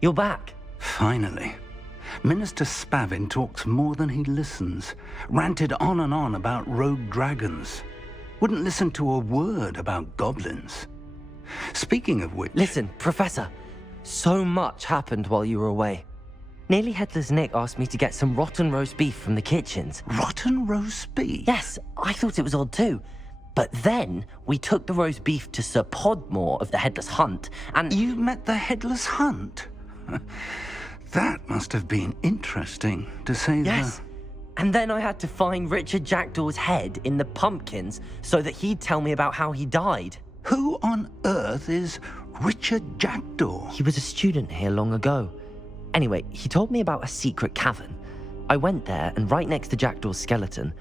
You're back. Finally. Minister Spavin talks more than he listens. Ranted on and on about rogue dragons. Wouldn't listen to a word about goblins. Speaking of which... Listen, Professor. So much happened while you were away. Nearly Headless Nick asked me to get some rotten roast beef from the kitchens. Rotten roast beef? Yes, I thought it was odd too. But then we took the roast beef to Sir Podmore of the Headless Hunt, and... You met the Headless Hunt? That must have been interesting, to say the... Yes. And then I had to find Richard Jackdaw's head in the pumpkins so that he'd tell me about how he died. Who on earth is Richard Jackdaw? He was a student here long ago. Anyway, he told me about a secret cavern. I went there, and right next to Jackdaw's skeleton,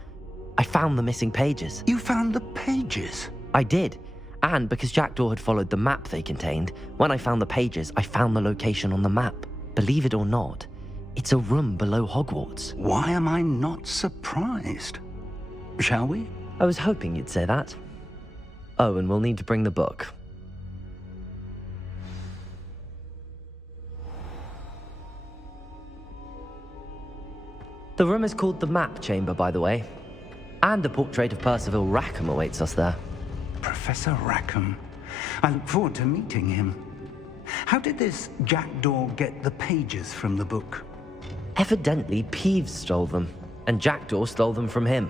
I found the missing pages. You found the pages? I did. And because Jackdaw had followed the map they contained, when I found the pages, I found the location on the map. Believe it or not, it's a room below Hogwarts. Why am I not surprised? Shall we? I was hoping you'd say that. Oh, and we'll need to bring the book. The room is called the Map Chamber, by the way. And a portrait of Percival Rackham awaits us there. Professor Rackham. I look forward to meeting him. How did this Jackdaw get the pages from the book? Evidently, Peeves stole them, and Jackdaw stole them from him.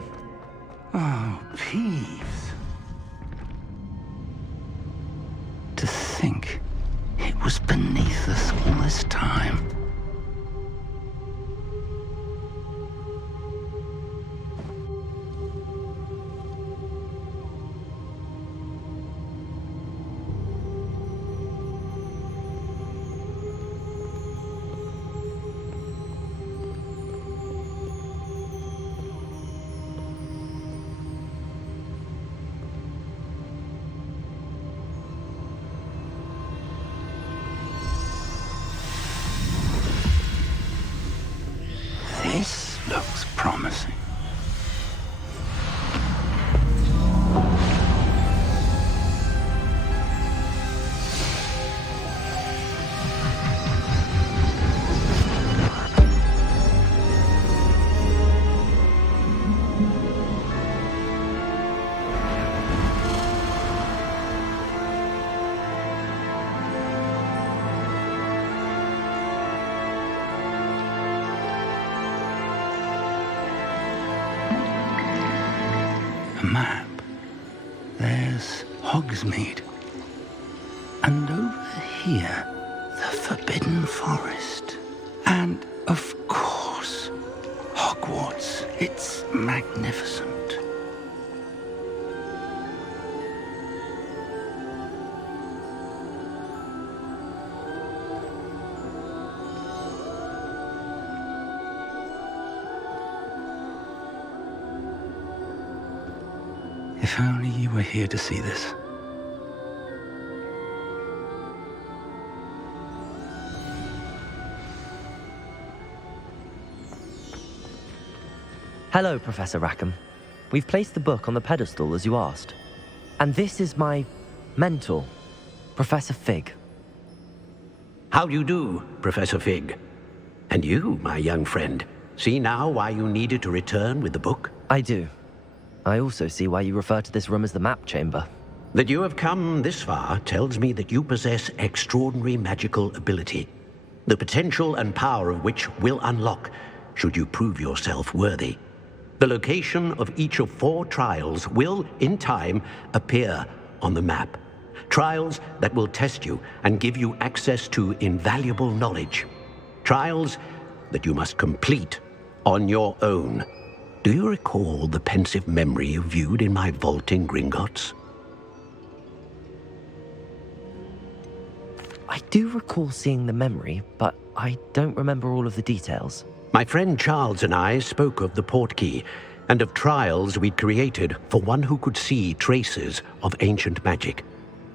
Oh, Peeves. To think it was beneath us all this time. This looks promising. A map. There's Hogsmeade. And over here, the Forbidden Forest. And, of course, Hogwarts. It's magnificent. If only you were here to see this. Hello, Professor Rackham. We've placed the book on the pedestal as you asked. And this is my mentor, Professor Fig. How do you do, Professor Fig? And you, my young friend, see now why you needed to return with the book? I do. I also see why you refer to this room as the Map Chamber. That you have come this far tells me that you possess extraordinary magical ability, the potential and power of which will unlock should you prove yourself worthy. The location of each of 4 trials will, in time, appear on the map. Trials that will test you and give you access to invaluable knowledge. Trials that you must complete on your own. Do you recall the pensive memory you viewed in my vault in Gringotts? I do recall seeing the memory, but I don't remember all of the details. My friend Charles and I spoke of the portkey and of trials we'd created for one who could see traces of ancient magic.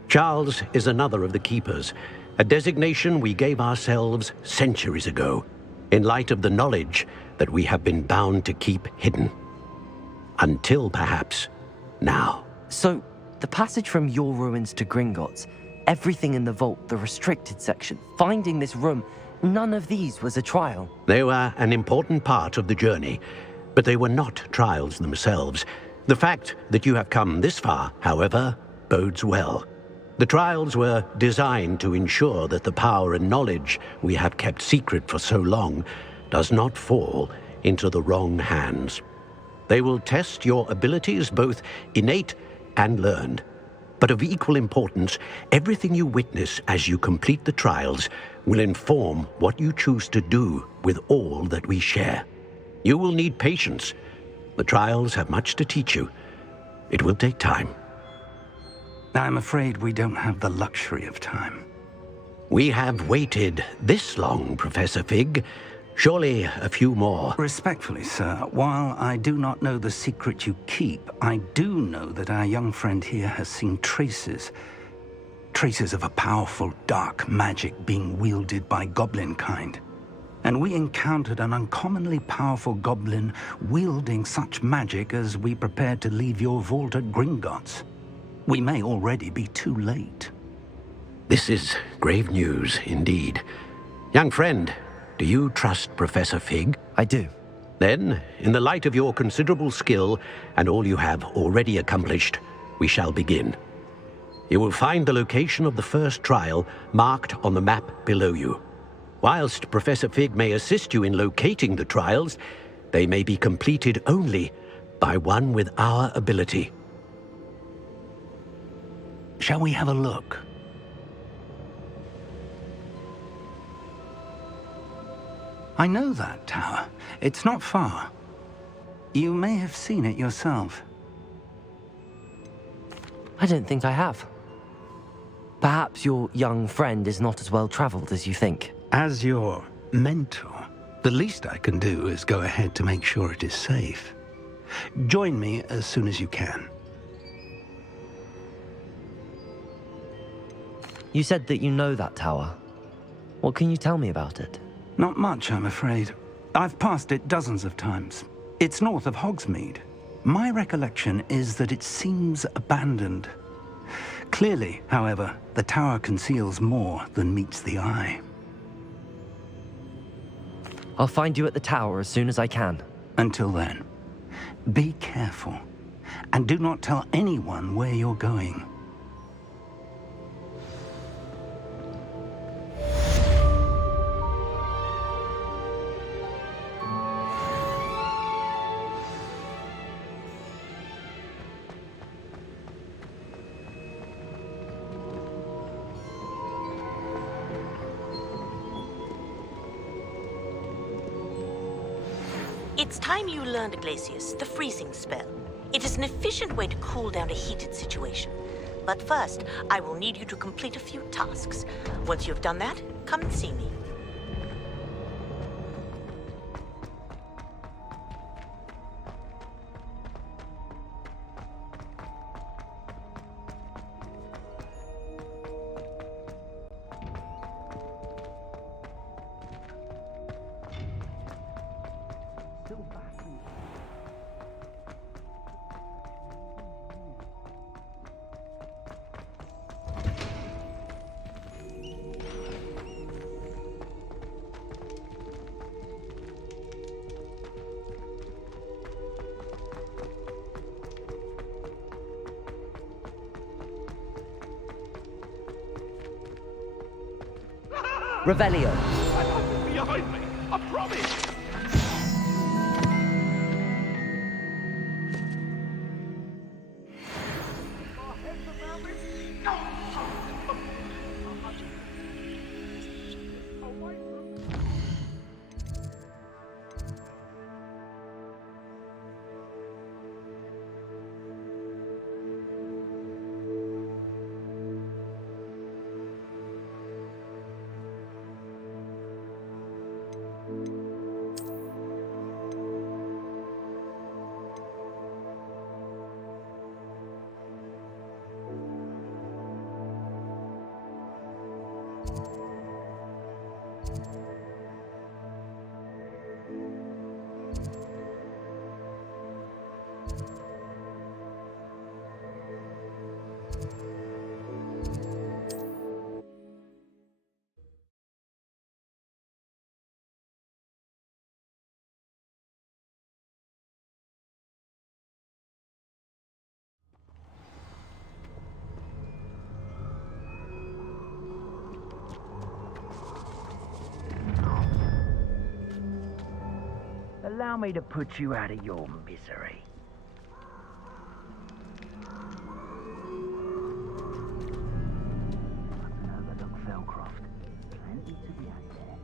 Charles is another of the keepers, a designation we gave ourselves centuries ago, in light of the knowledge that we have been bound to keep hidden. Until, perhaps, now. So, the passage from your ruins to Gringotts, everything in the vault, the restricted section, finding this room, none of these was a trial. They were an important part of the journey, but they were not trials themselves. The fact that you have come this far, however, bodes well. The trials were designed to ensure that the power and knowledge we have kept secret for so long does not fall into the wrong hands. They will test your abilities, both innate and learned. But of equal importance, everything you witness as you complete the trials will inform what you choose to do with all that we share. You will need patience. The trials have much to teach you. It will take time. I'm afraid we don't have the luxury of time. We have waited this long, Professor Fig. Surely a few more. Respectfully, sir, while I do not know the secret you keep, I do know that our young friend here has seen traces of a powerful dark magic being wielded by goblin kind. And we encountered an uncommonly powerful goblin wielding such magic as we prepared to leave your vault at Gringotts. We may already be too late. This is grave news indeed. Young friend, do you trust Professor Fig? I do. Then, in the light of your considerable skill and all you have already accomplished, we shall begin. You will find the location of the first trial marked on the map below you. Whilst Professor Fig may assist you in locating the trials, they may be completed only by one with our ability. Shall we have a look? I know that tower. It's not far. You may have seen it yourself. I don't think I have. Perhaps your young friend is not as well traveled as you think. As your mentor, the least I can do is go ahead to make sure it is safe. Join me as soon as you can. You said that you know that tower. What can you tell me about it? Not much, I'm afraid. I've passed it dozens of times. It's north of Hogsmeade. My recollection is that it seems abandoned. Clearly, however, the tower conceals more than meets the eye. I'll find you at the tower as soon as I can. Until then, be careful, and do not tell anyone where you're going. It's time you learned, Glacius, the freezing spell. It is an efficient way to cool down a heated situation. But first, I will need you to complete a few tasks. Once you've done that, come and see me. Revelio. I have it behind me. I promise. Allow me to put you out of your misery. Overlook Felcroft. Plenty to be had there.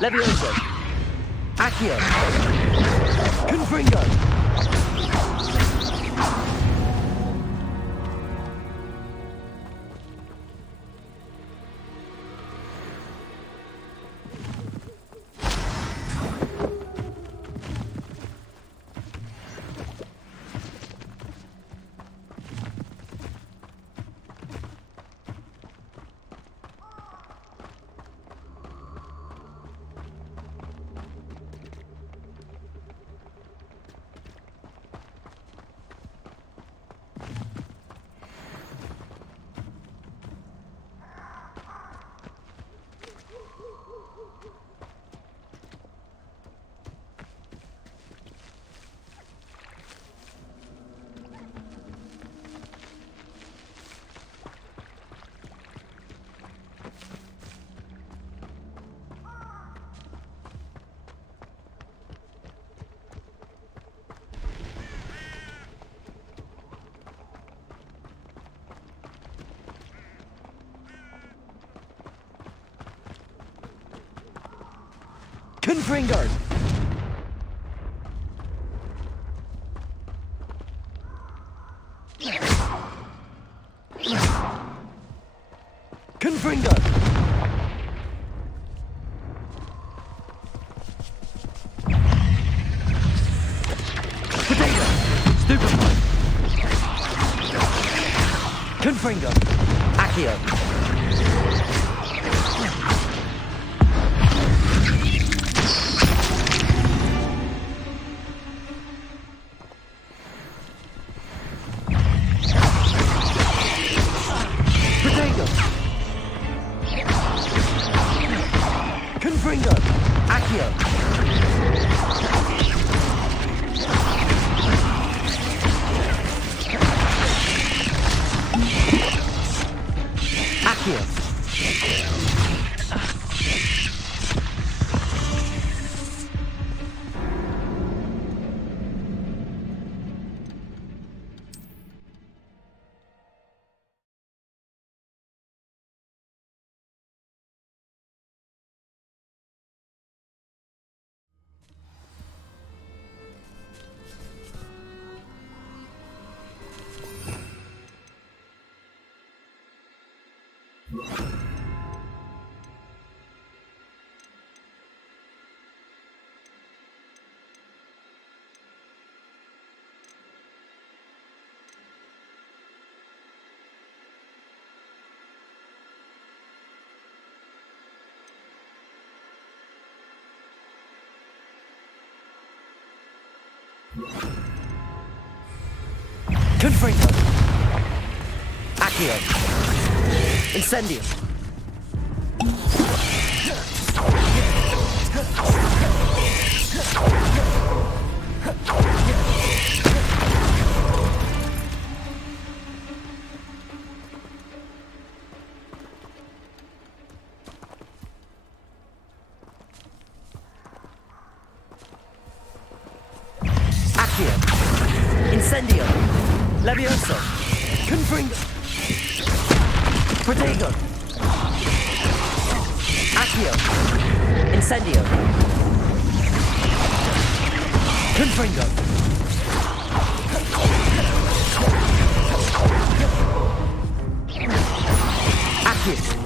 Levioso. Accio. Confringo. Confringo. Confringo. Potato. Stupefy. Confringo. Accio. Confringo. Accio. Accio. Confringo. Accio. Incendio. Accio. Incendio. Levioso. Confringo. Protego. Accio. Incendio. Confringo. Accio.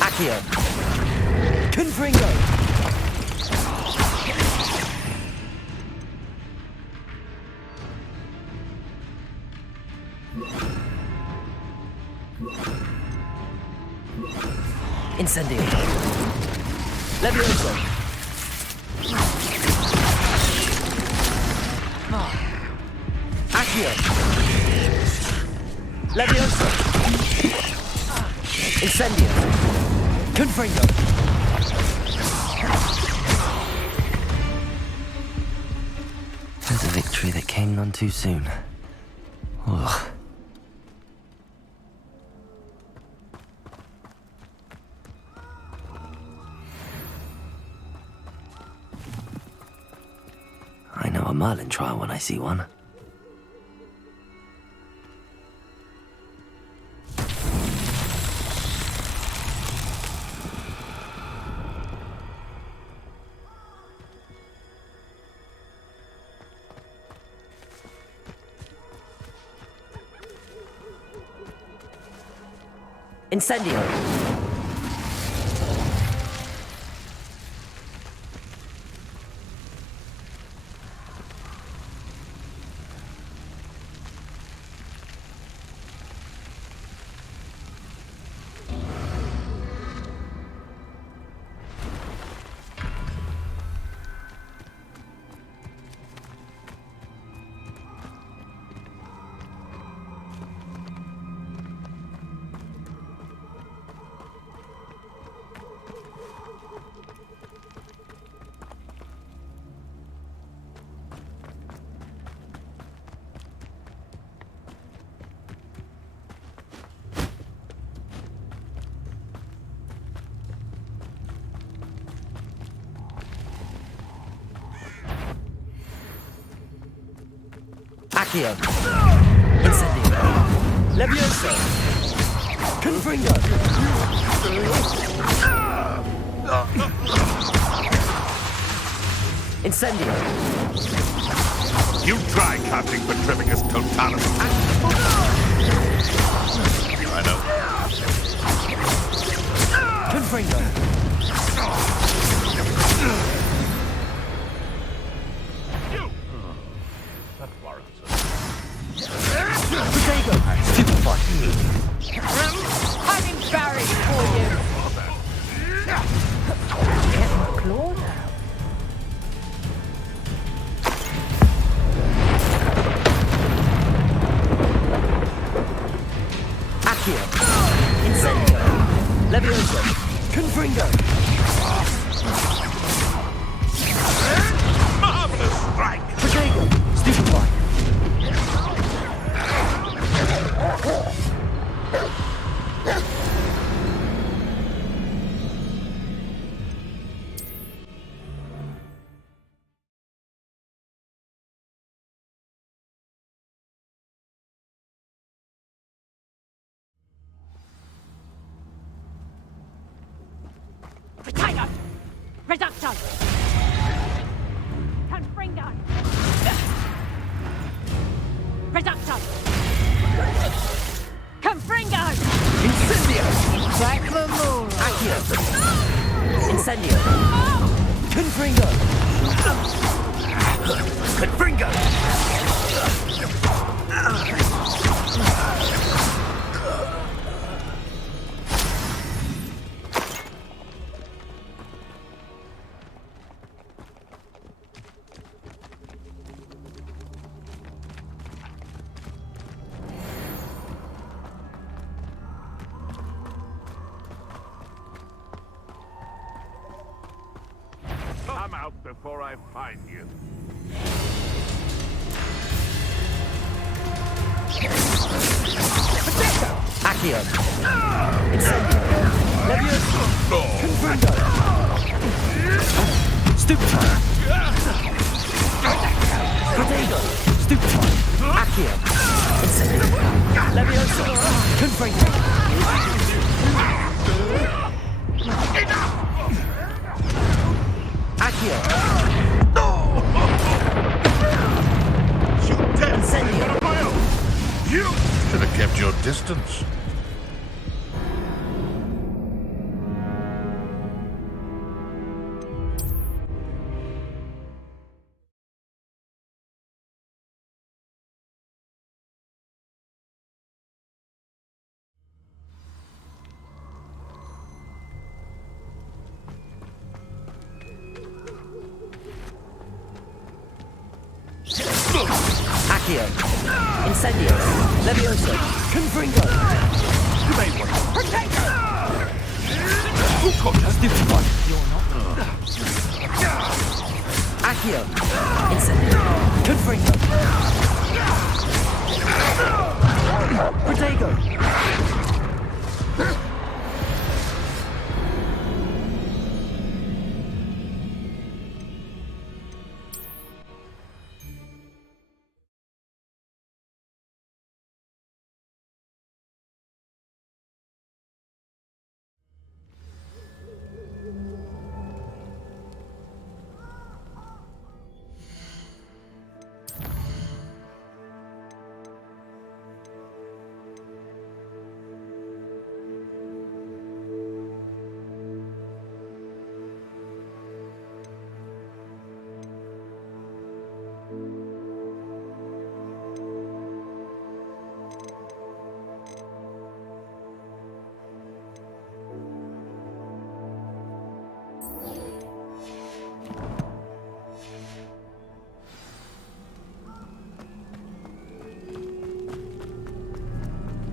Accio. Confringo. Incendio. Levioso. Accio. Levioso. Incendio. Confringo. There's a victory that came none too soon. Ugh. I know a Merlin trial when I see one. Incendio. Accio. Incendio. Levioso. Confringo. Incendio. You try casting Petrificus Totalus. I know. Confringo. You! That's warrants Potato. Stupefy. Having buried for you. Get my claws out. Accio. Incendio. Levioso. Confringo. Marvelous strike! Potato. Stupefy. Potato! Reducto! Confringo! Reducto! Confringo! Incendio. Reclamore! Accio. Incendio. Confringo. Confringo. Come out before I find you. Accio. Incendio. Levioso. Confringo. Stupefy. Potato. Stupefy. Accio. Incendio. Levioso. Confringo. Accio. Shoot dead! Incendio. You should have kept your distance. Accio. Incendio. Levioso. Confringo. You made one. Accio. Incendio. Confringo. Protego.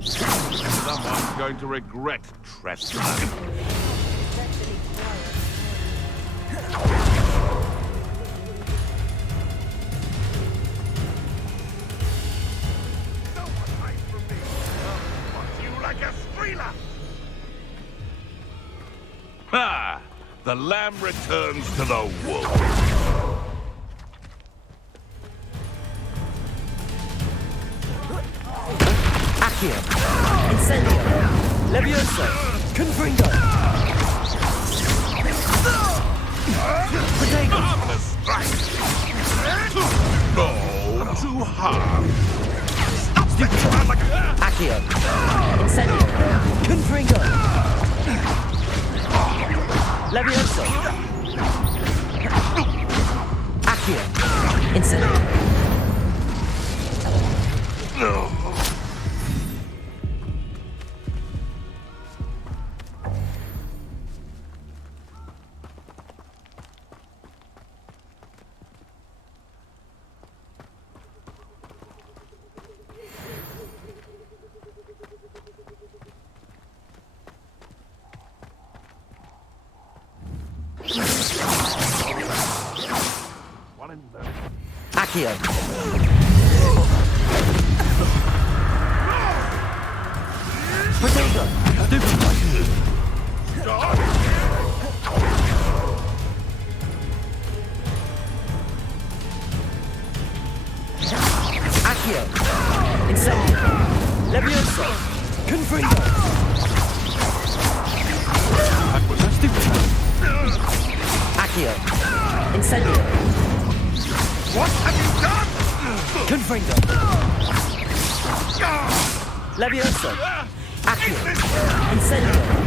Someone's going to regret trespassing. You like a streeler? Ha! The lamb returns to the wolf. Accio. Incendio. Levioso. Confringo. Protego. Marvelous strike. No, too hard. Accio. Incendio. Confringo. Levioso. Accio. Incendio. Accio. Protego. Accio. Incendio. Levioso. Confringo. Accio. Incendio. What have you done? Confringo. Levioso. Accio. Incendio.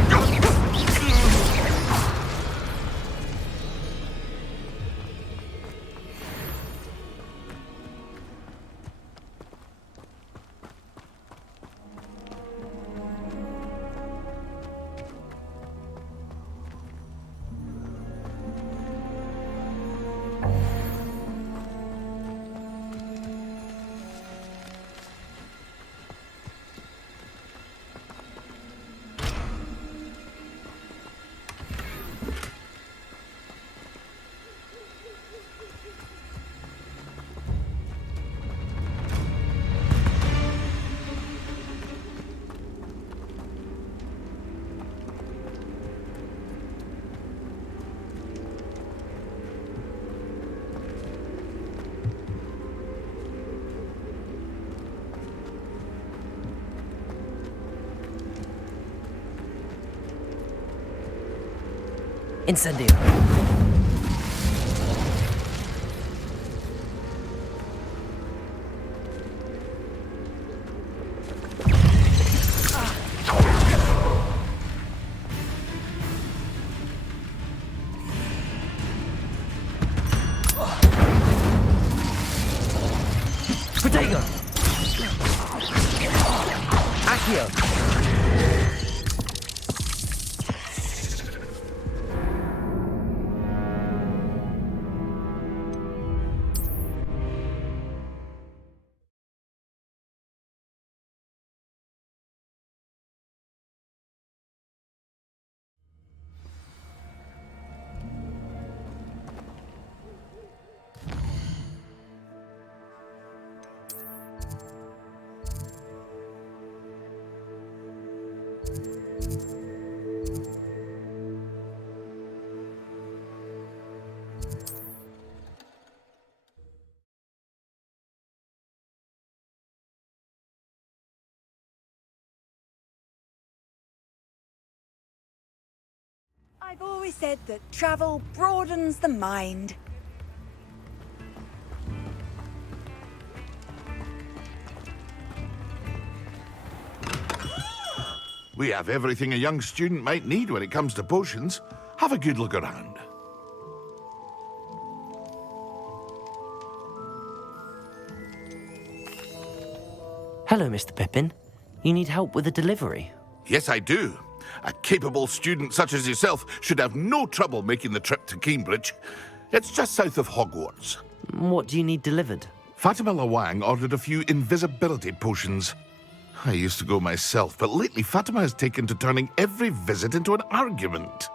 Incendio. Protego. Accio. I've always said that travel broadens the mind. We have everything a young student might need when it comes to potions. Have a good look around. Hello, Mr. Pippin. You need help with a delivery? Yes, I do. A capable student such as yourself should have no trouble making the trip to Cambridge. It's just south of Hogwarts. What do you need delivered? Fatima Lawang ordered a few invisibility potions. I used to go myself, but lately Fatima has taken to turning every visit into an argument.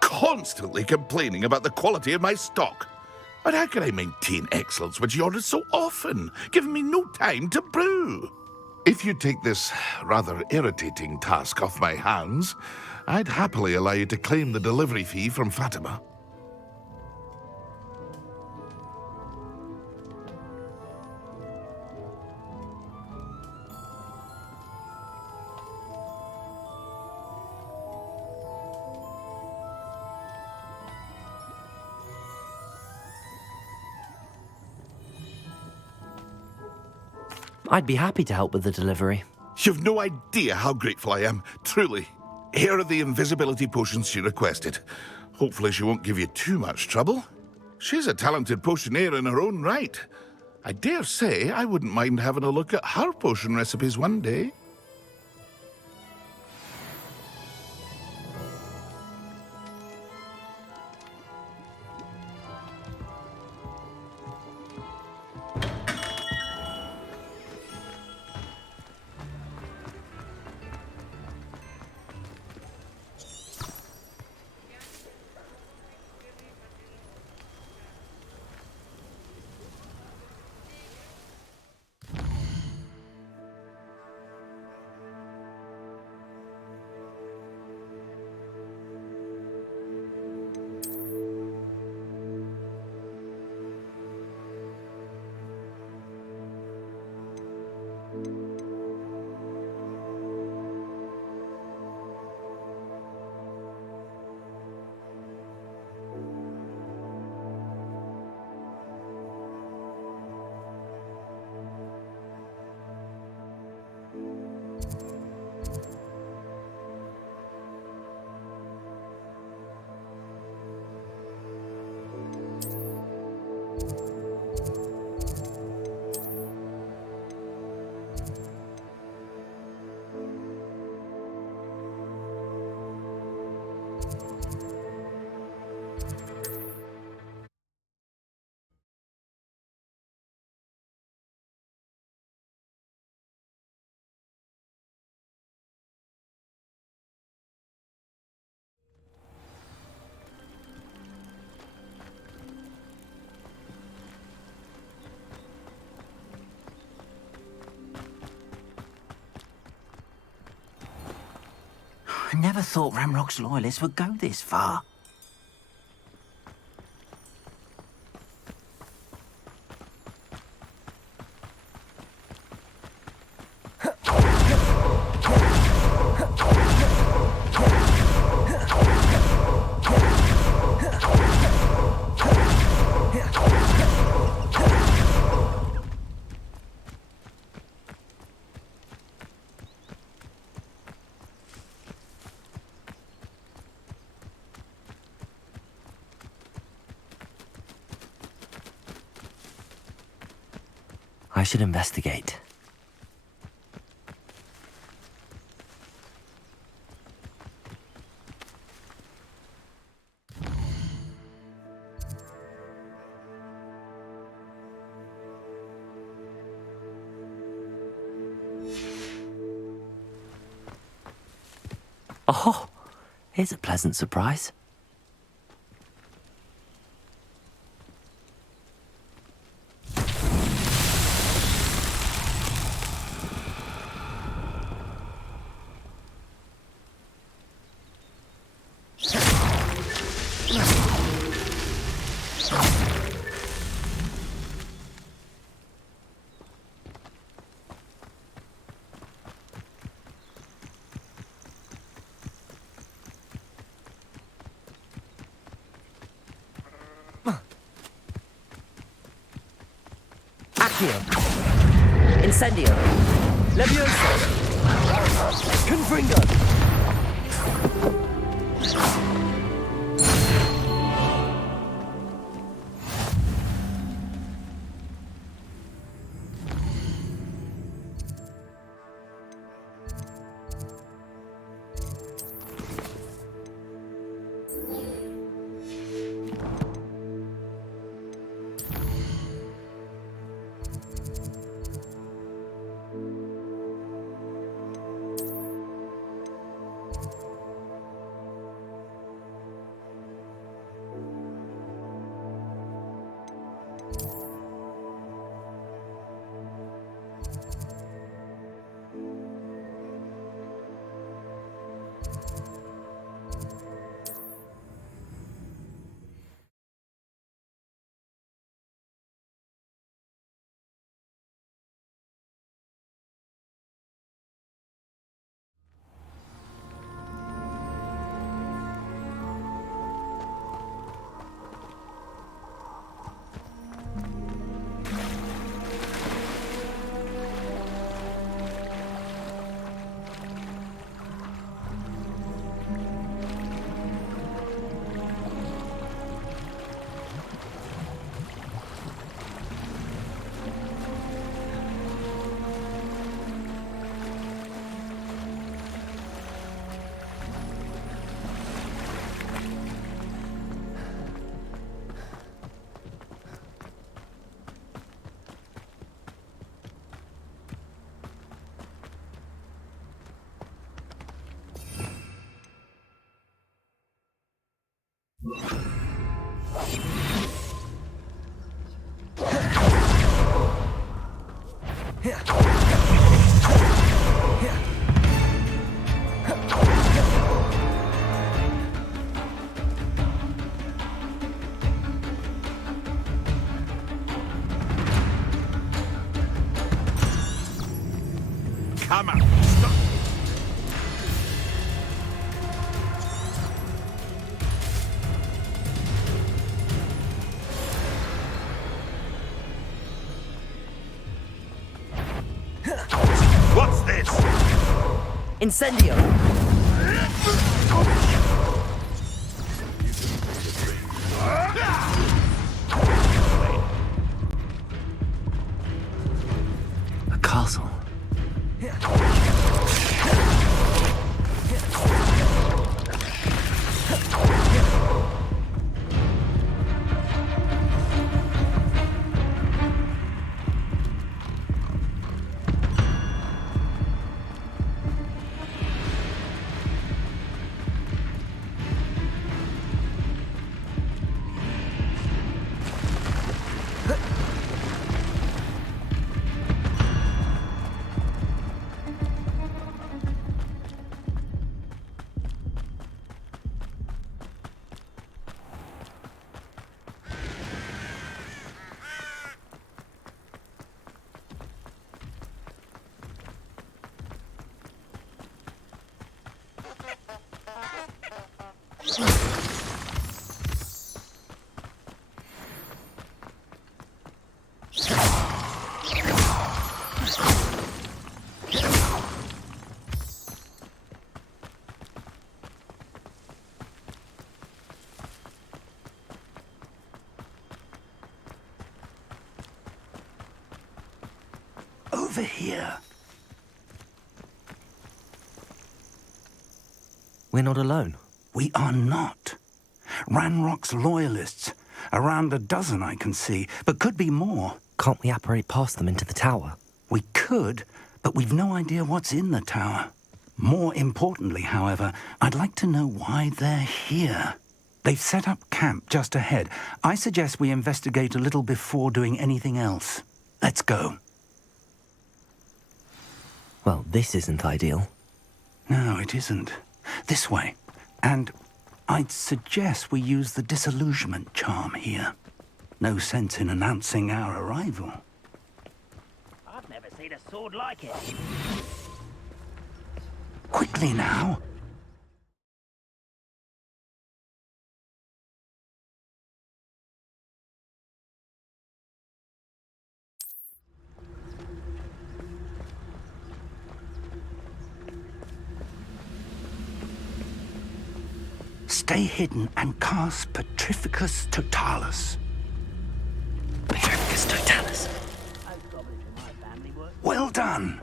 Constantly complaining about the quality of my stock. But how can I maintain excellence when she orders so often, giving me no time to brew? If you take this rather irritating task off my hands, I'd happily allow you to claim the delivery fee from Fatima. I'd be happy to help with the delivery. You've no idea how grateful I am, truly. Here are the invisibility potions she requested. Hopefully she won't give you too much trouble. She's a talented potioneer in her own right. I dare say I wouldn't mind having a look at her potion recipes one day. I never thought Ramrock's loyalists would go this far. I should investigate. Oh, here's a pleasant surprise. Accio. Incendio. Levioso. Confringo. Come on, stop. What's this? Incendio. A castle. Over here. We're not alone. We are not. Ranrock's loyalists. Around a dozen I can see, but could be more. Can't we apparate past them into the tower? We could, but we've no idea what's in the tower. More importantly, however, I'd like to know why they're here. They've set up camp just ahead. I suggest we investigate a little before doing anything else. Let's go. Well, this isn't ideal. No, it isn't. This way. And I'd suggest we use the disillusionment charm here. No sense in announcing our arrival. I've never seen a sword like it. Quickly now. Stay hidden and cast Petrificus Totalis. Petrificus Totalis. Well done.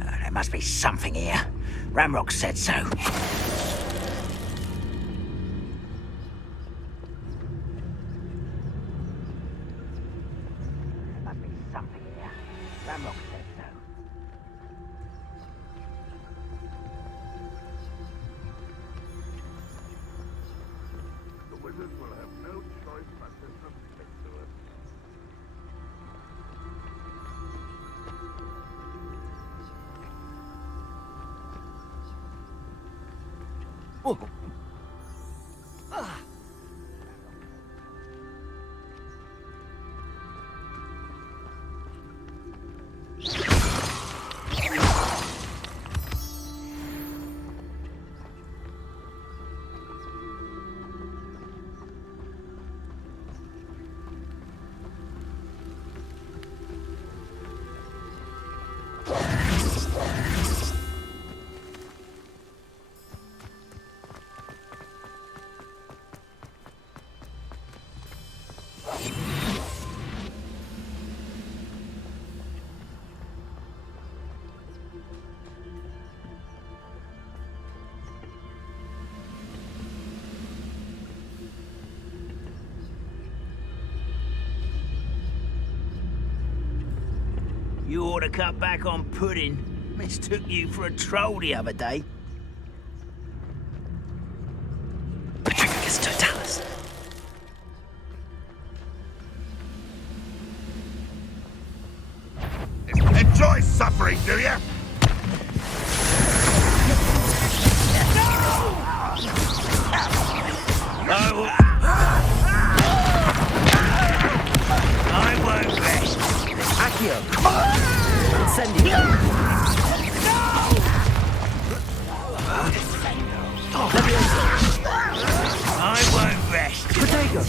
There must be something here. Ramrock said so. There must be something here. Ramrock said so. The wizards will have no choice but to submit to it. You ought to cut back on pudding. Mistook you for a troll the other day. Petrificus Totalis. Enjoy suffering, do you? I won't rest. Accio. Incendio. Levioso. I won't rest. Protego.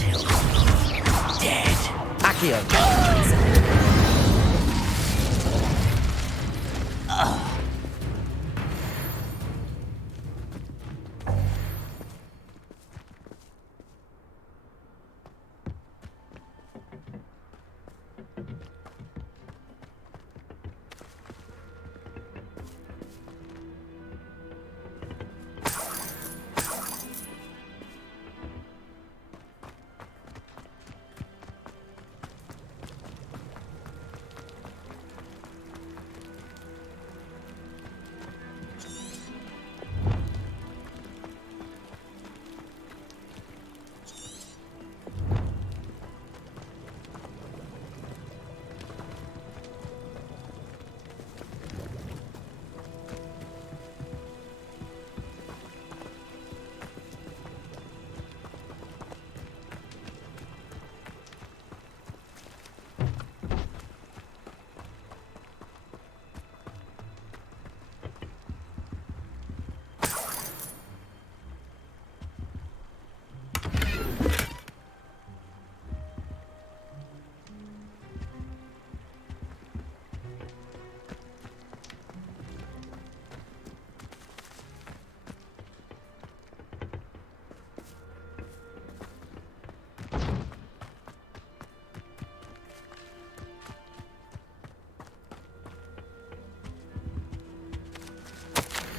Dead. Accio.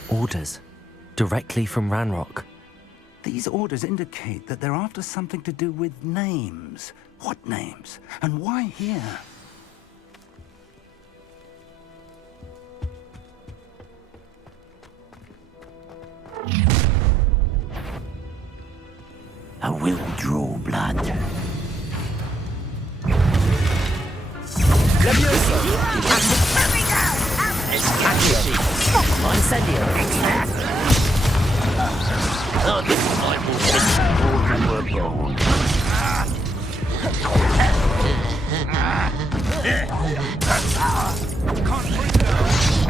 Orders. Directly from Ranrock. These orders indicate that they're after something to do with names. What names? And why here? I will draw blood. Levioso. Accio. Incendio.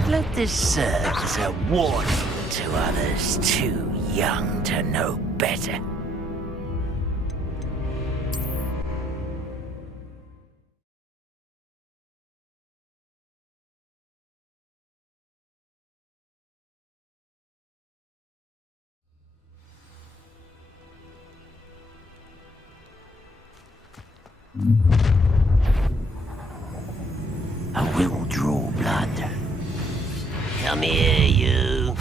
Let this serve as a warning. to others too young to know better. I will draw blood. Come here, you.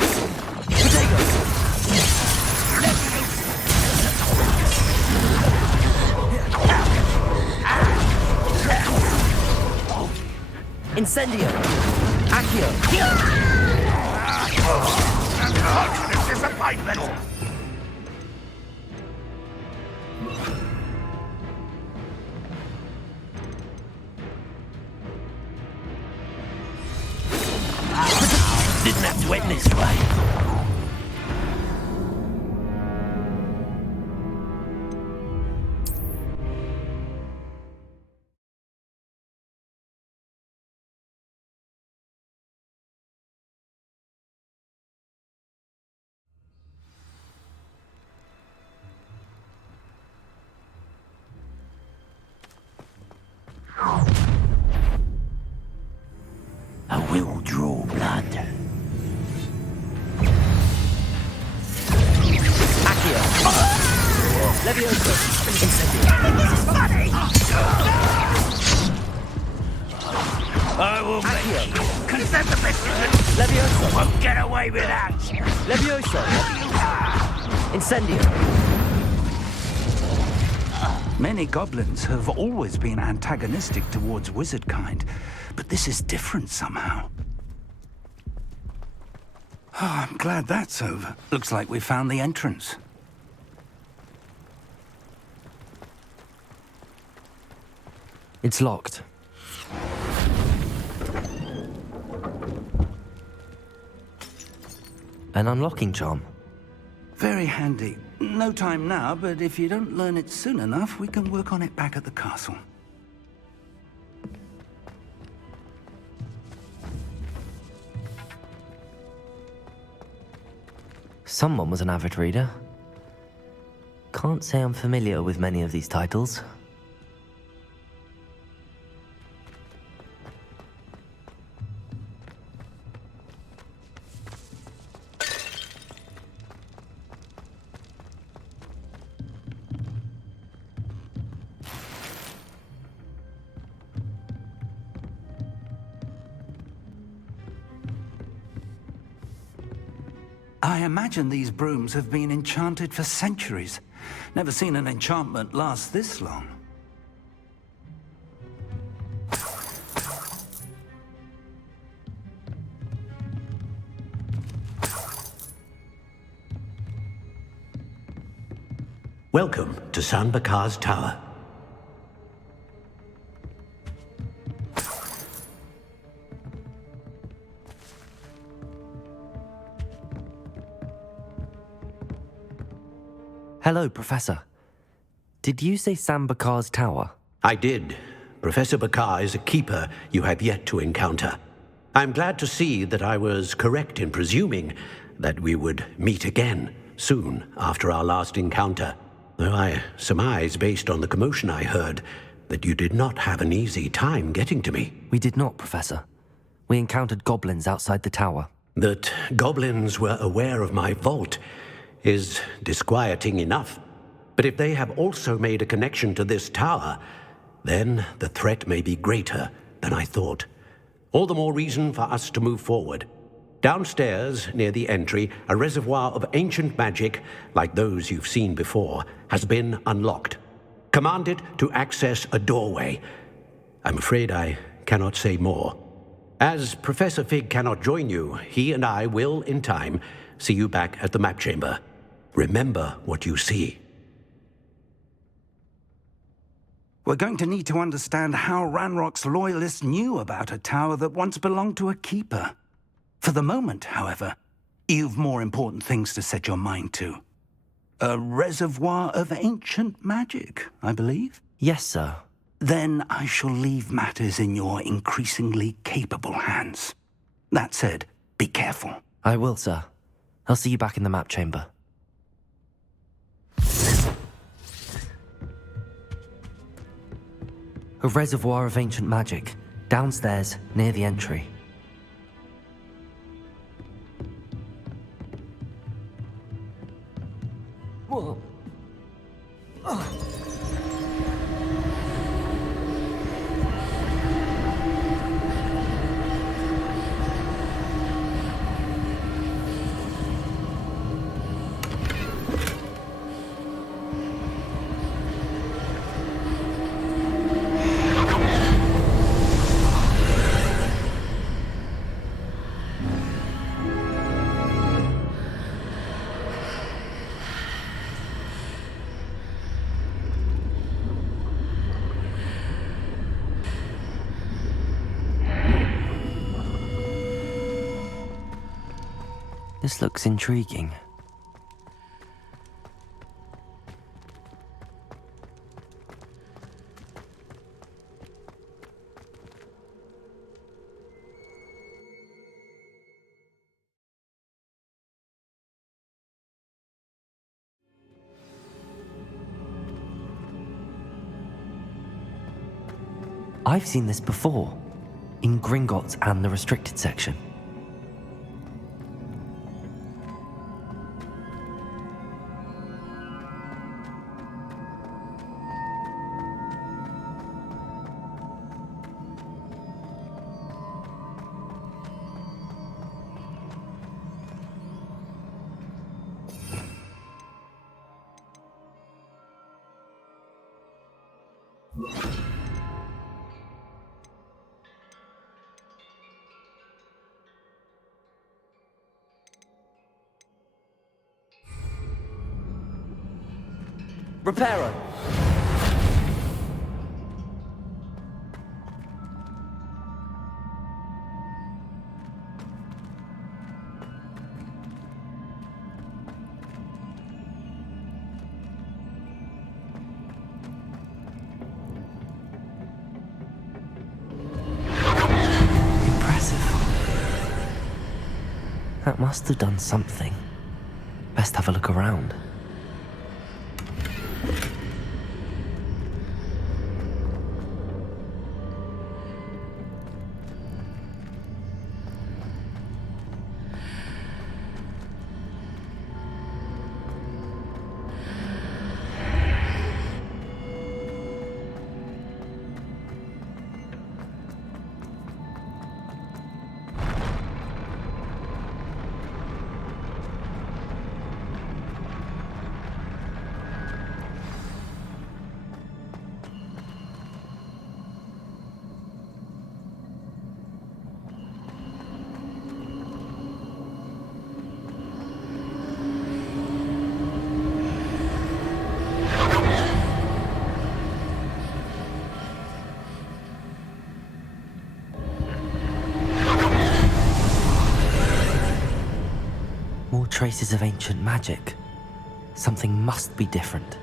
Incendio. Accio. Disappointment! Didn't have to end this way. I will draw blood. Accio. Levioso. Incendio. I will make Accio. you consent to this. Levioso. Won't get away with that. Levioso. Incendio. Many goblins have always been antagonistic towards wizard kind, but this is different somehow. Oh, I'm glad that's over. Looks like we found the entrance. It's locked. An unlocking charm. Very handy. No time now, but if you don't learn it soon enough, we can work on it back at the castle. Someone was an avid reader. Can't say I'm familiar with many of these titles. I imagine these brooms have been enchanted for centuries. Never seen an enchantment last this long. Welcome to San Bakar's Tower. Hello, Professor. Did you say San Bakar's Tower? I did. Professor Bakar is a keeper you have yet to encounter. I'm glad to see that I was correct in presuming that we would meet again soon after our last encounter. Though I surmise, based on the commotion I heard, that you did not have an easy time getting to me. We did not, Professor. We encountered goblins outside the tower. That goblins were aware of my vault is disquieting enough. But if they have also made a connection to this tower, then the threat may be greater than I thought. All the more reason for us to move forward. Downstairs, near the entry, a reservoir of ancient magic, like those you've seen before, has been unlocked. Command it to access a doorway. I'm afraid I cannot say more. As Professor Fig cannot join you, he and I will, in time, see you back at the map chamber. Remember what you see. We're going to need to understand how Ranrock's loyalists knew about a tower that once belonged to a keeper. For the moment, however, you've more important things to set your mind to. A reservoir of ancient magic, I believe? Yes, sir. Then I shall leave matters in your increasingly capable hands. That said, be careful. I will, sir. I'll see you back in the map chamber. A reservoir of ancient magic, downstairs near the entry. Whoa. This looks intriguing. I've seen this before, in Gringotts and the restricted section. Reparo. Impressive. That must have done something. Best have a look around. More traces of ancient magic. Something must be different.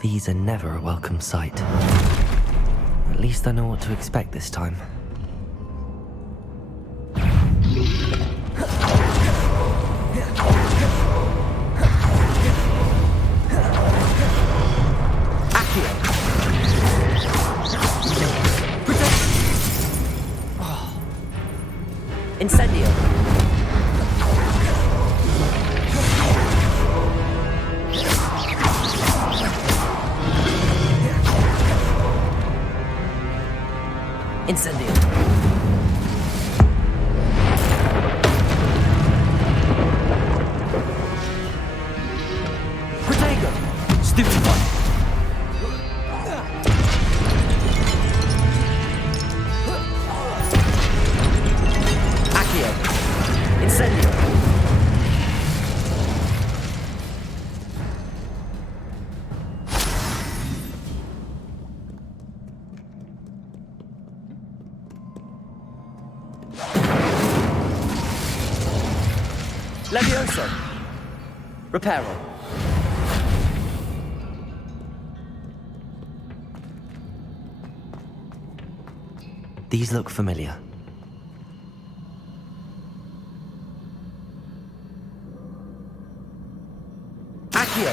These are never a welcome sight. At least I know what to expect this time. Incendio. Incendio. Protego. Stupefy. Levioso. Reparo. These look familiar. Accio.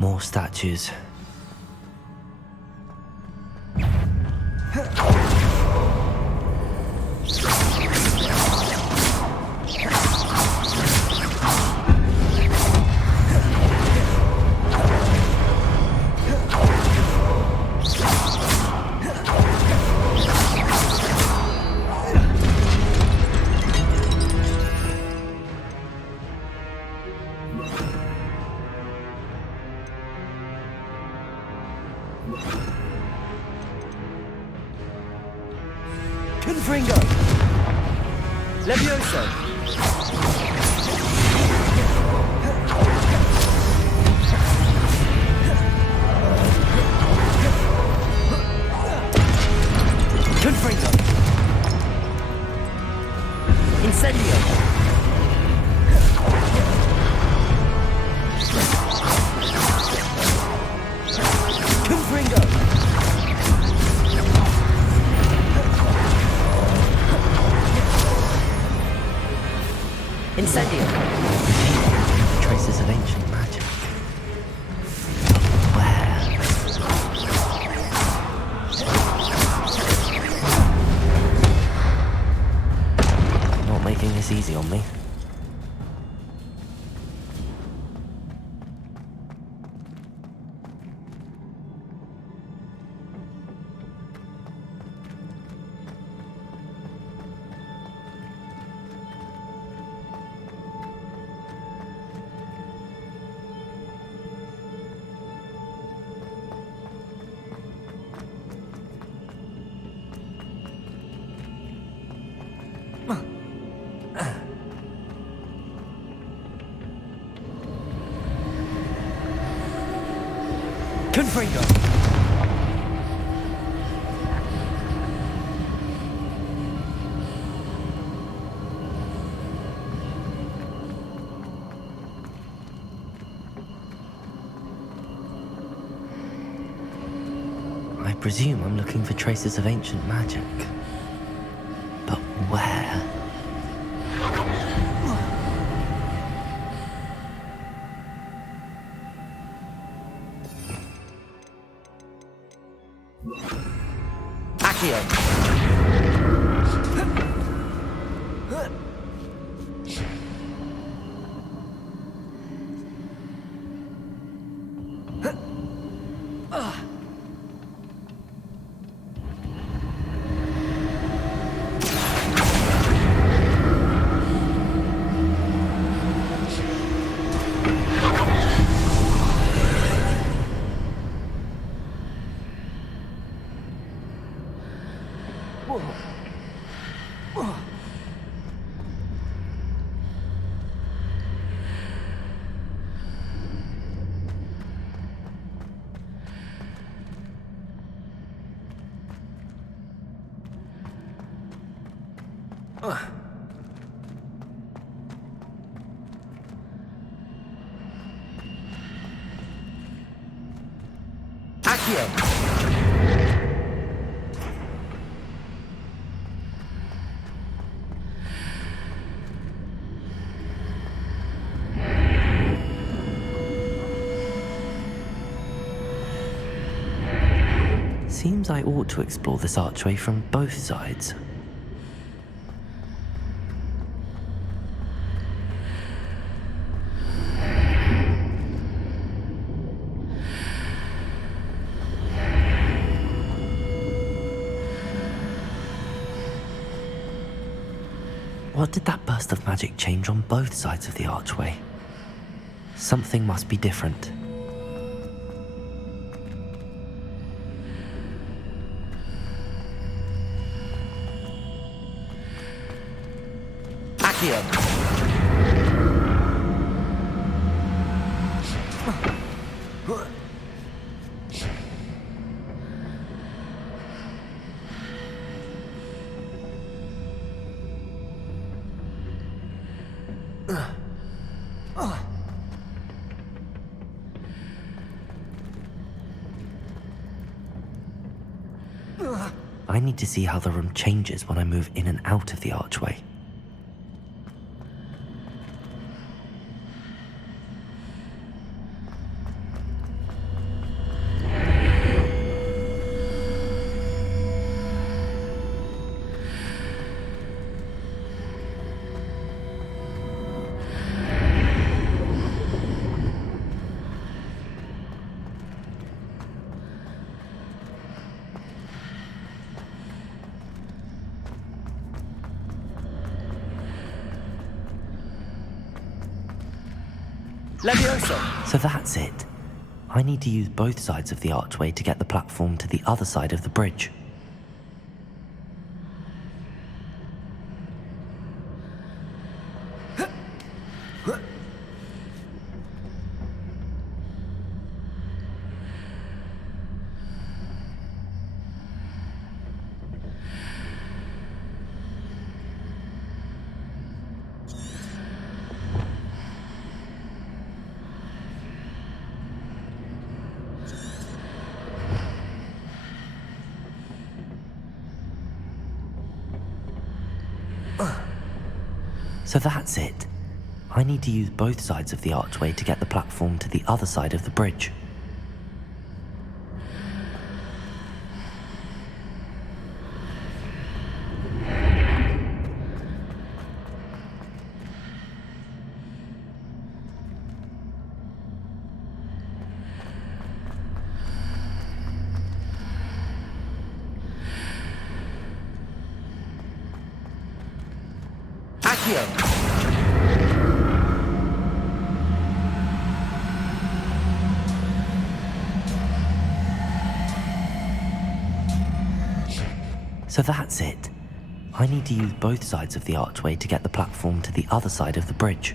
More statues. Confringo. Levioso. Confringo. Incendio. Confringo. Incendio. Traces of ancient magic. Where? Not making this easy on me. Confringo. I presume I'm looking for traces of ancient magic. But where? Accio. Accio! Seems I ought to explore this archway from both sides. What did that burst of magic change on both sides of the archway? Something must be different. Accio! I need to see how the room changes when I move in and out of the archway. Levioso! So that's it. I need to use both sides of the archway to get the platform to the other side of the bridge. So that's it. I need to use both sides of the archway to get the platform to the other side of the bridge. Accio! So that's it. I need to use both sides of the archway to get the platform to the other side of the bridge.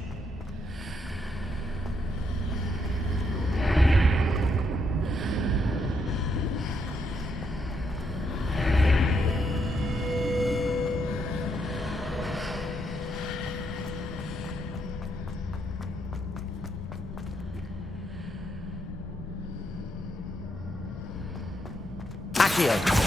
Accio!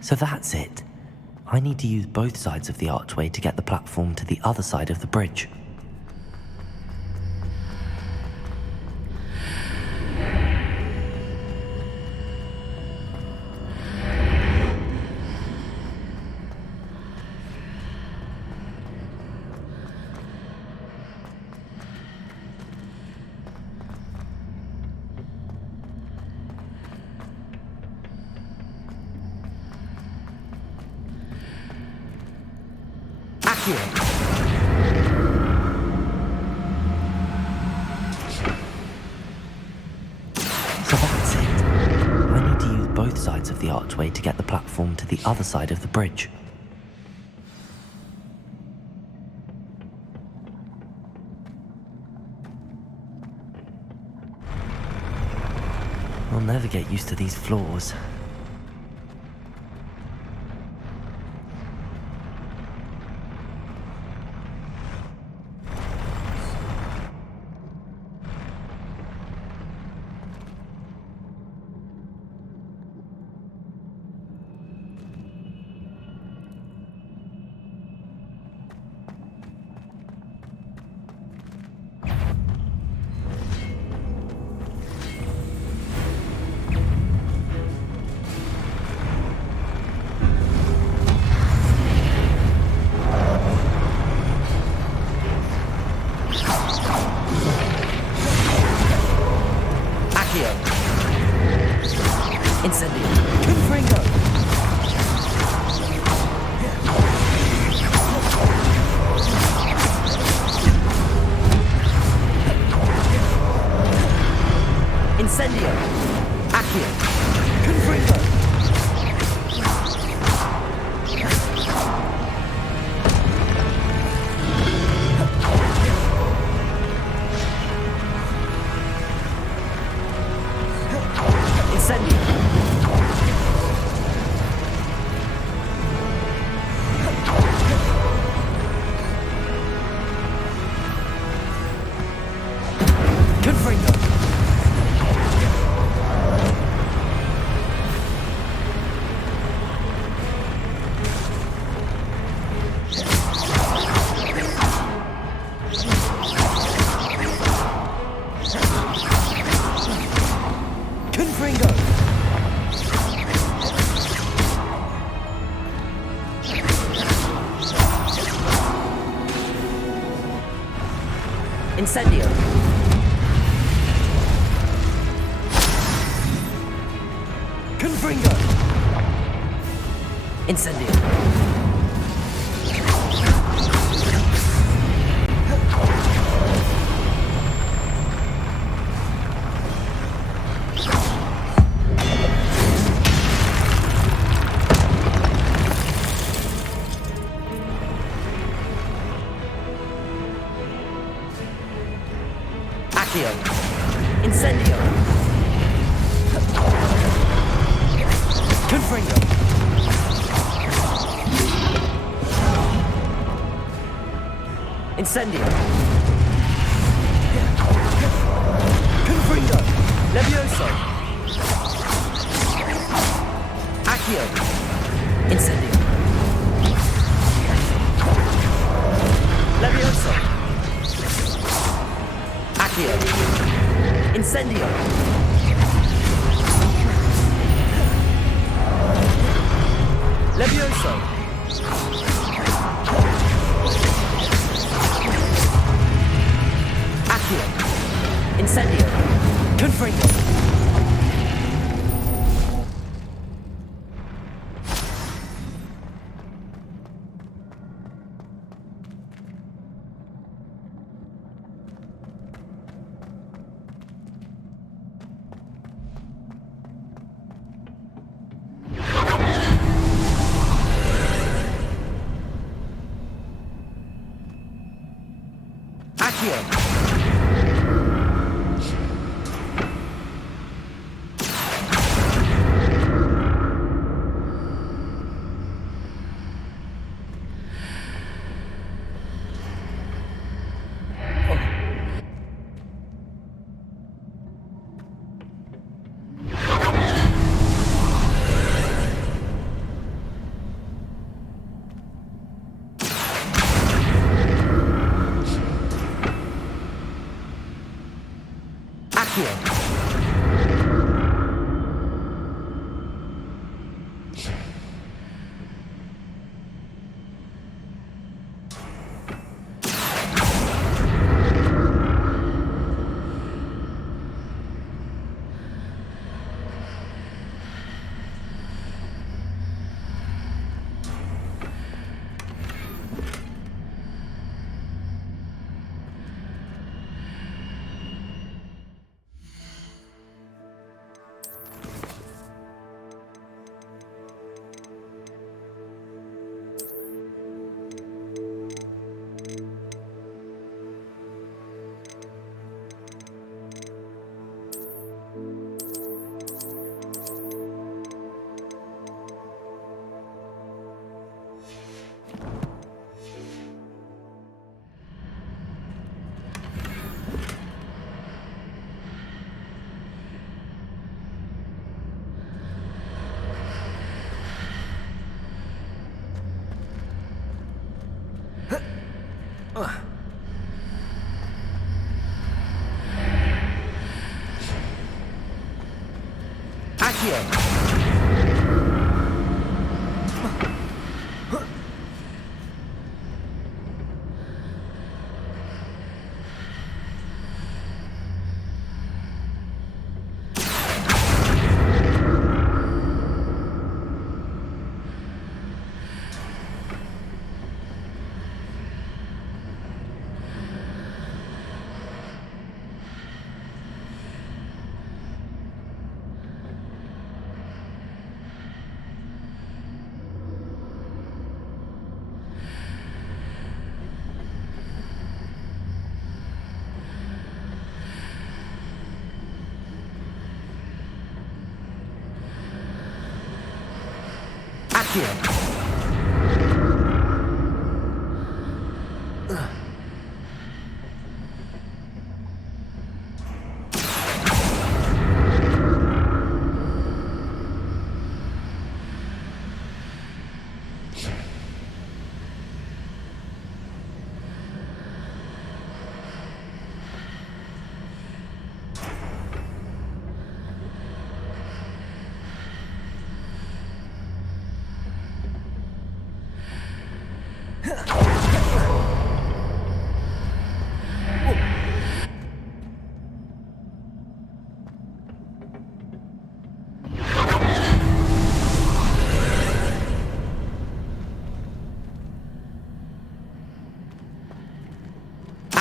So that's it. I need to use both sides of the archway to get the platform to the other side of the bridge. So that's it. I need to use both sides of the archway to get the platform to the other side of the bridge. I'll never get used to these floors. Incendio. Confringo. Incendio. Accio. Confringo. Incendio. Confringo. Confringo. Incendio. Confringo. Incendio. Accio. Incendio. Confringo. Incendio. Confringo. Levioso. Accio. Incendio. Levioso. Accio. Incendio. Levioso. Accio. Incendio. Confringo. Accio. Accio. Accio.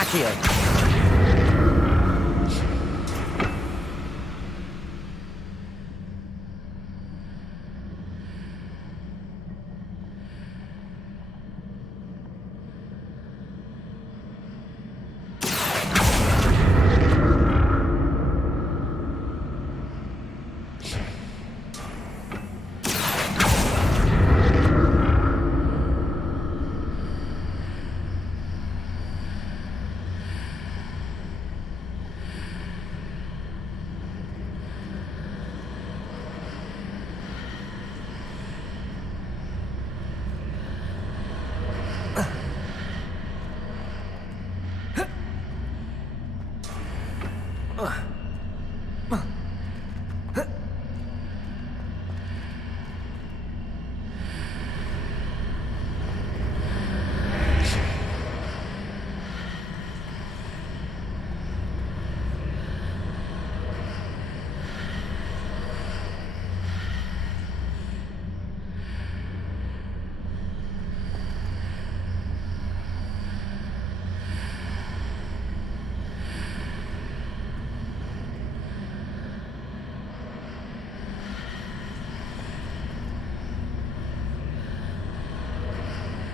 Accio.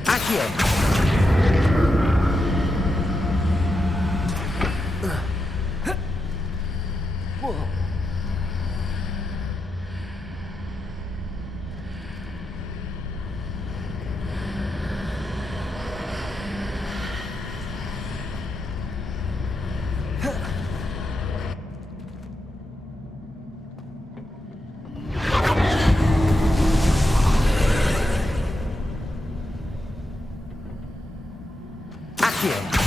Accio. Accio.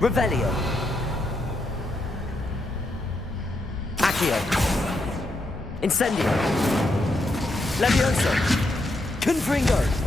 Revelio. Accio. Incendio. Levioso. Confringo.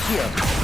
Accio.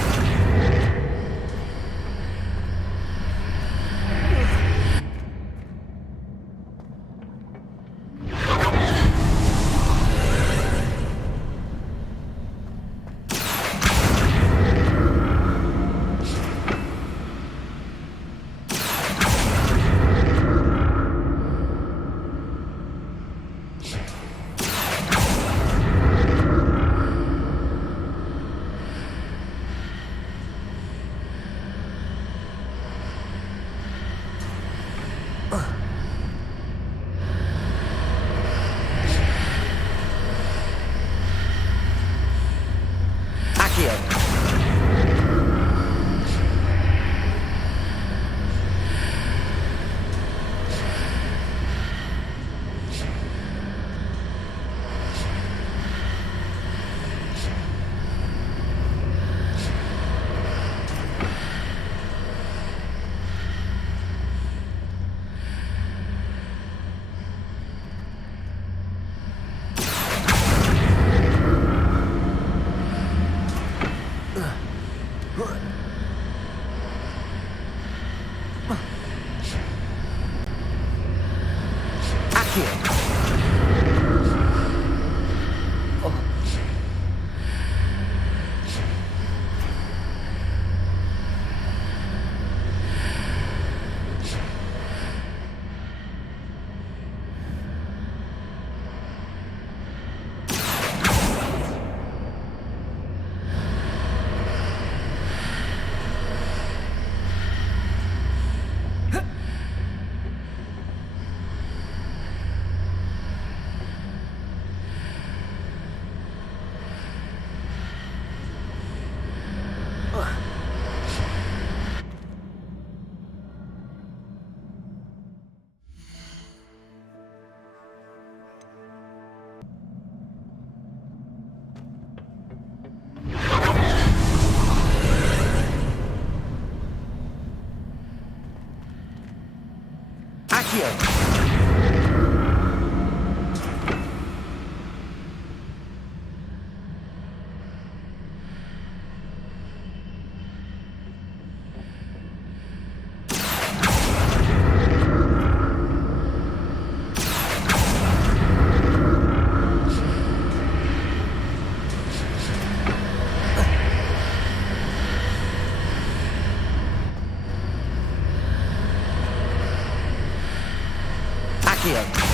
Accio.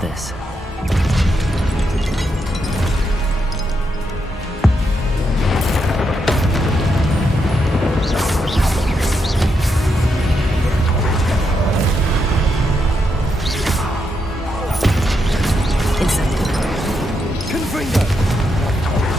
This. Incendio.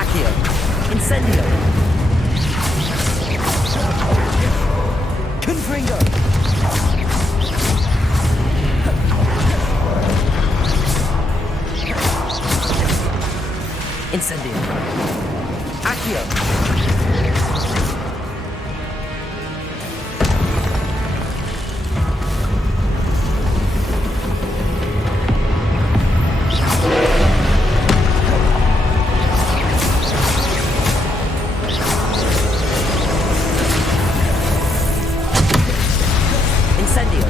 Confringo. Incendio. Accio. Incendio. Confringo. Incendio. Accio. Incendio.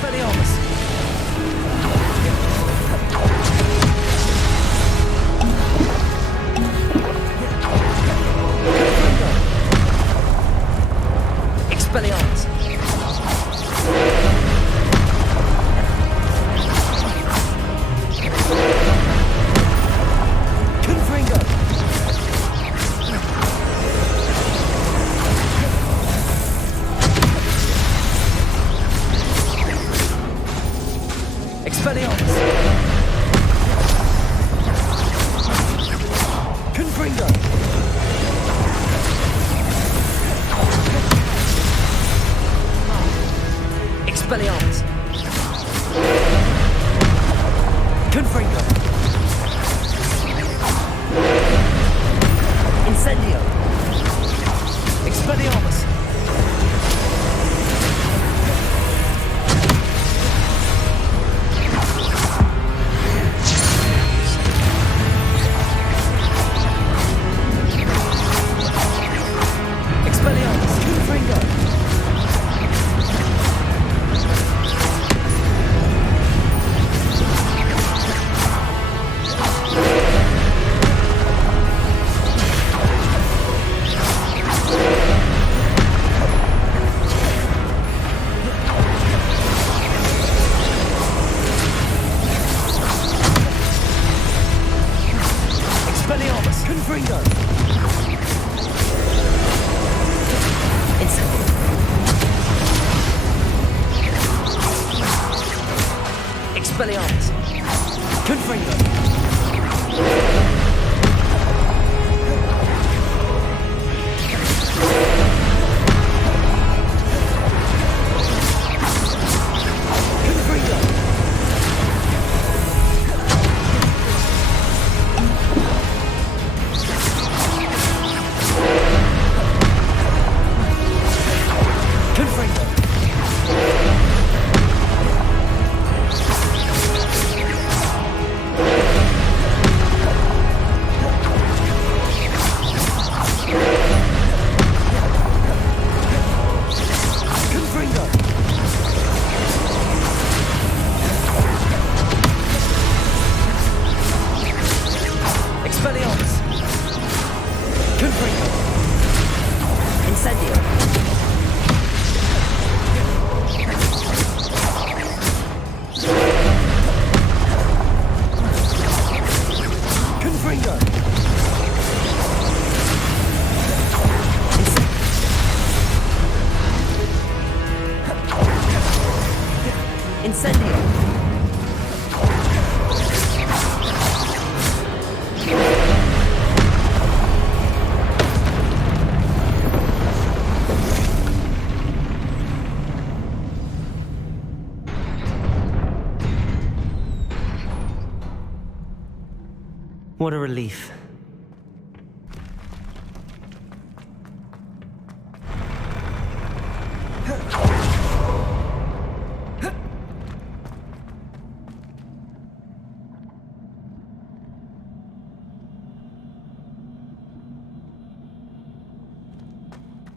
Expelliarmus. Expelliarmus. Confringo. Expelliarmus. Confringo. Expelliarmus. Confringo. Incendio. Expelliarmus. Expelliarmus. Confringo. What a relief.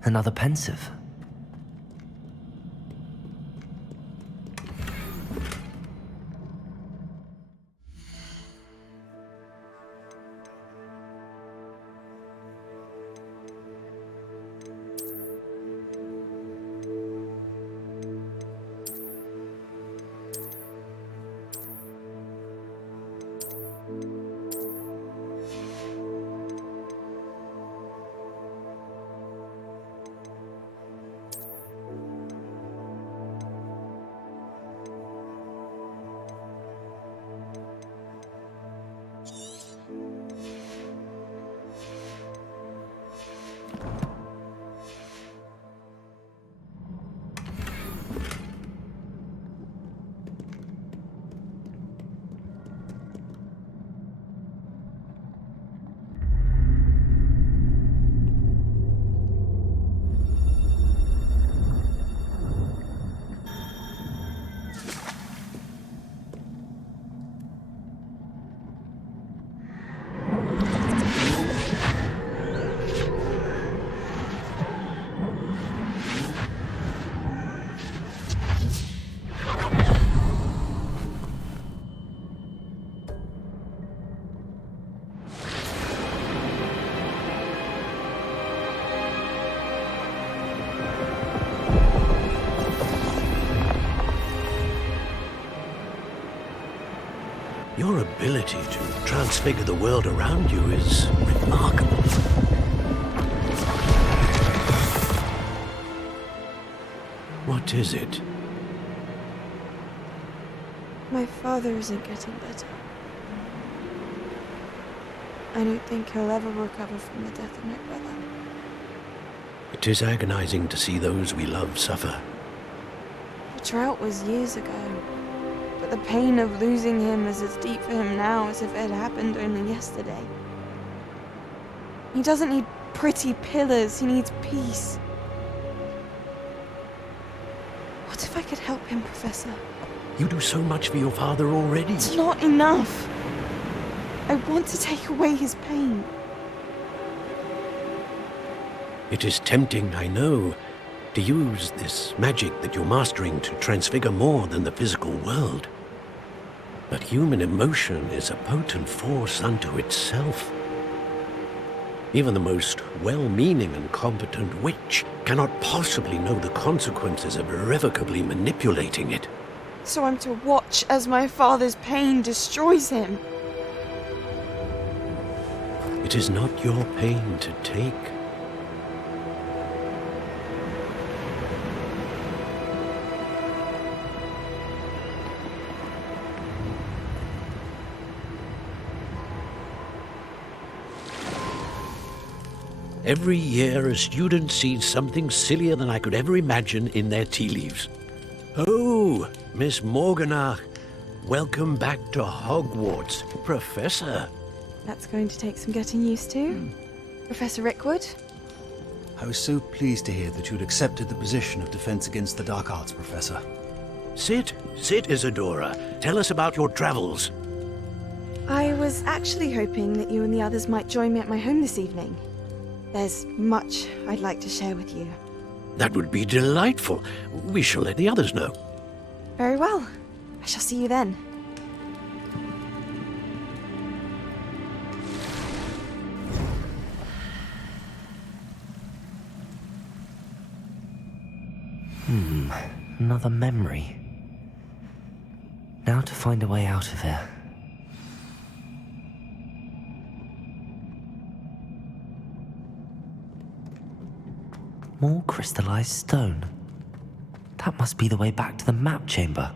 Another pensive. Your ability to transfigure the world around you is remarkable. What is it? My father isn't getting better. I don't think he'll ever recover from the death of my brother. It is agonizing to see those we love suffer. The drought was years ago, but the pain of losing him is as deep for him now as if it had happened only yesterday. He doesn't need pretty pillars, he needs peace. What if I could help him, Professor? You do so much for your father already. It's not enough. I want to take away his pain. It is tempting, I know, to use this magic that you're mastering to transfigure more than the physical world. But human emotion is a potent force unto itself. Even the most well-meaning and competent witch cannot possibly know the consequences of irrevocably manipulating it. So I'm to watch as my father's pain destroys him. It is not your pain to take. Every year, a student sees something sillier than I could ever imagine in their tea leaves. Oh, Miss Morganach, welcome back to Hogwarts, Professor. That's going to take some getting used to. Professor Rickwood? I was so pleased to hear that you'd accepted the position of Defense Against the Dark Arts, Professor. Sit, Isadora. Tell us about your travels. I was actually hoping that you and the others might join me at my home this evening. There's much I'd like to share with you. That would be delightful. We shall let the others know. Very well. I shall see you then. Another memory. Now to find a way out of here. More crystallized stone. That must be the way back to the map chamber.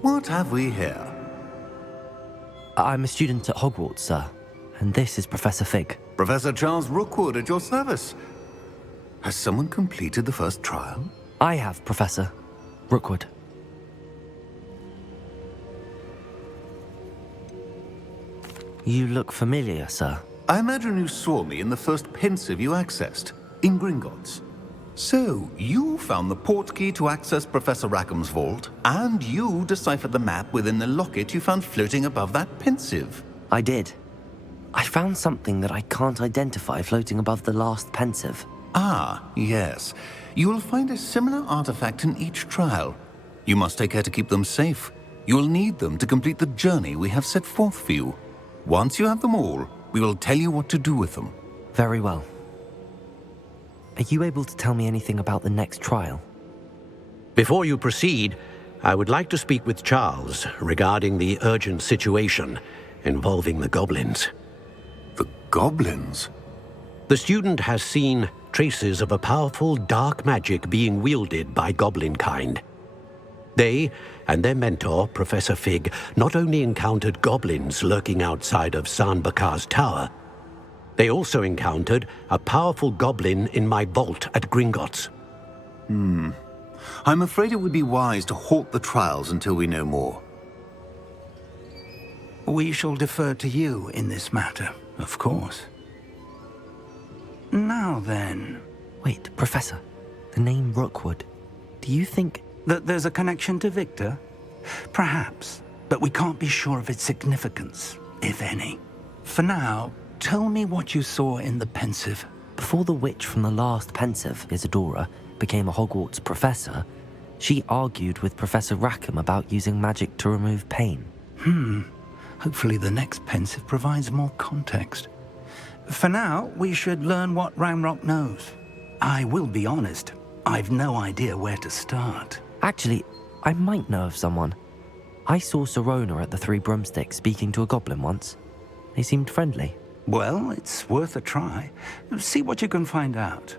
What have we here? I'm a student at Hogwarts, sir, and this is Professor Fig. Professor Charles Rookwood at your service. Has someone completed the first trial? I have, Professor Rookwood. You look familiar, sir. I imagine you saw me in the first pensive you accessed, in Gringotts. So, you found the portkey to access Professor Rackham's vault, and you deciphered the map within the locket you found floating above that pensive. I did. I found something that I can't identify floating above the last pensive. Ah, yes. You will find a similar artifact in each trial. You must take care to keep them safe. You will need them to complete the journey we have set forth for you. Once you have them all, we will tell you what to do with them. Very well. Are you able to tell me anything about the next trial? Before you proceed, I would like to speak with Charles regarding the urgent situation involving the goblins. The goblins? The student has seen traces of a powerful dark magic being wielded by goblin kind. They and their mentor, Professor Fig, not only encountered goblins lurking outside of San Bakar's tower, they also encountered a powerful goblin in my vault at Gringotts. I'm afraid it would be wise to halt the trials until we know more. We shall defer to you in this matter, of course. Now then... Wait, Professor. The name Rookwood. Do you think... that there's a connection to Victor? Perhaps, but we can't be sure of its significance, if any. For now, tell me what you saw in the pensive. Before the witch from the last pensive, Isadora, became a Hogwarts professor, she argued with Professor Rackham about using magic to remove pain. Hopefully the next pensive provides more context. For now, we should learn what Ranrock knows. I will be honest, I've no idea where to start. Actually, I might know of someone. I saw Serona at the Three Broomsticks speaking to a goblin once. They seemed friendly. Well, it's worth a try. See what you can find out.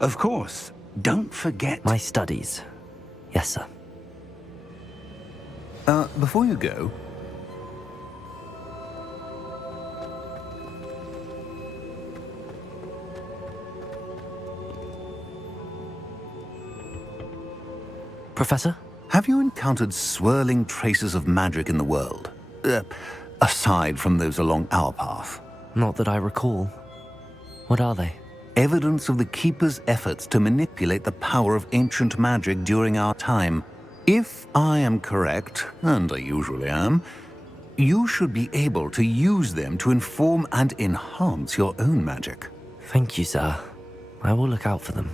Of course, don't forget... My studies. Yes, sir. Before you go... Professor? Have you encountered swirling traces of magic in the world? Aside from those along our path? Not that I recall. What are they? Evidence of the Keeper's efforts to manipulate the power of ancient magic during our time. If I am correct, and I usually am, you should be able to use them to inform and enhance your own magic. Thank you, sir. I will look out for them.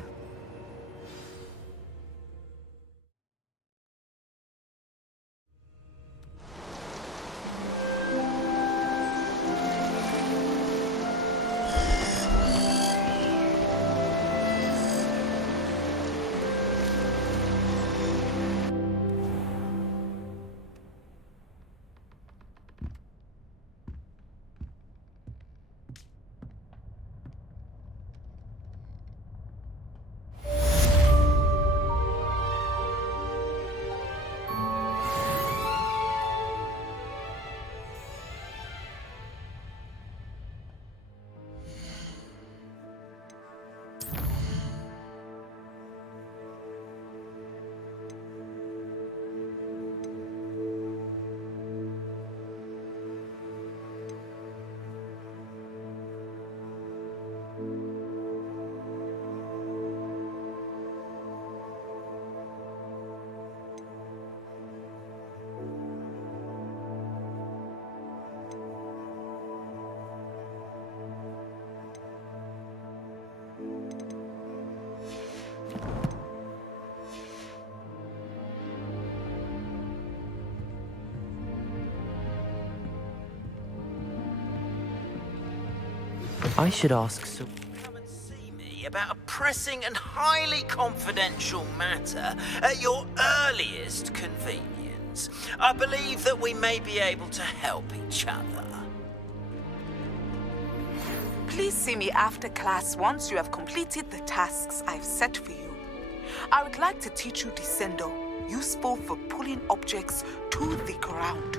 I should ask so. Come and see me about a pressing and highly confidential matter at your earliest convenience. I believe that we may be able to help each other. Please see me after class once you have completed the tasks I've set for you. I would like to teach you Descendo, useful for pulling objects to the ground.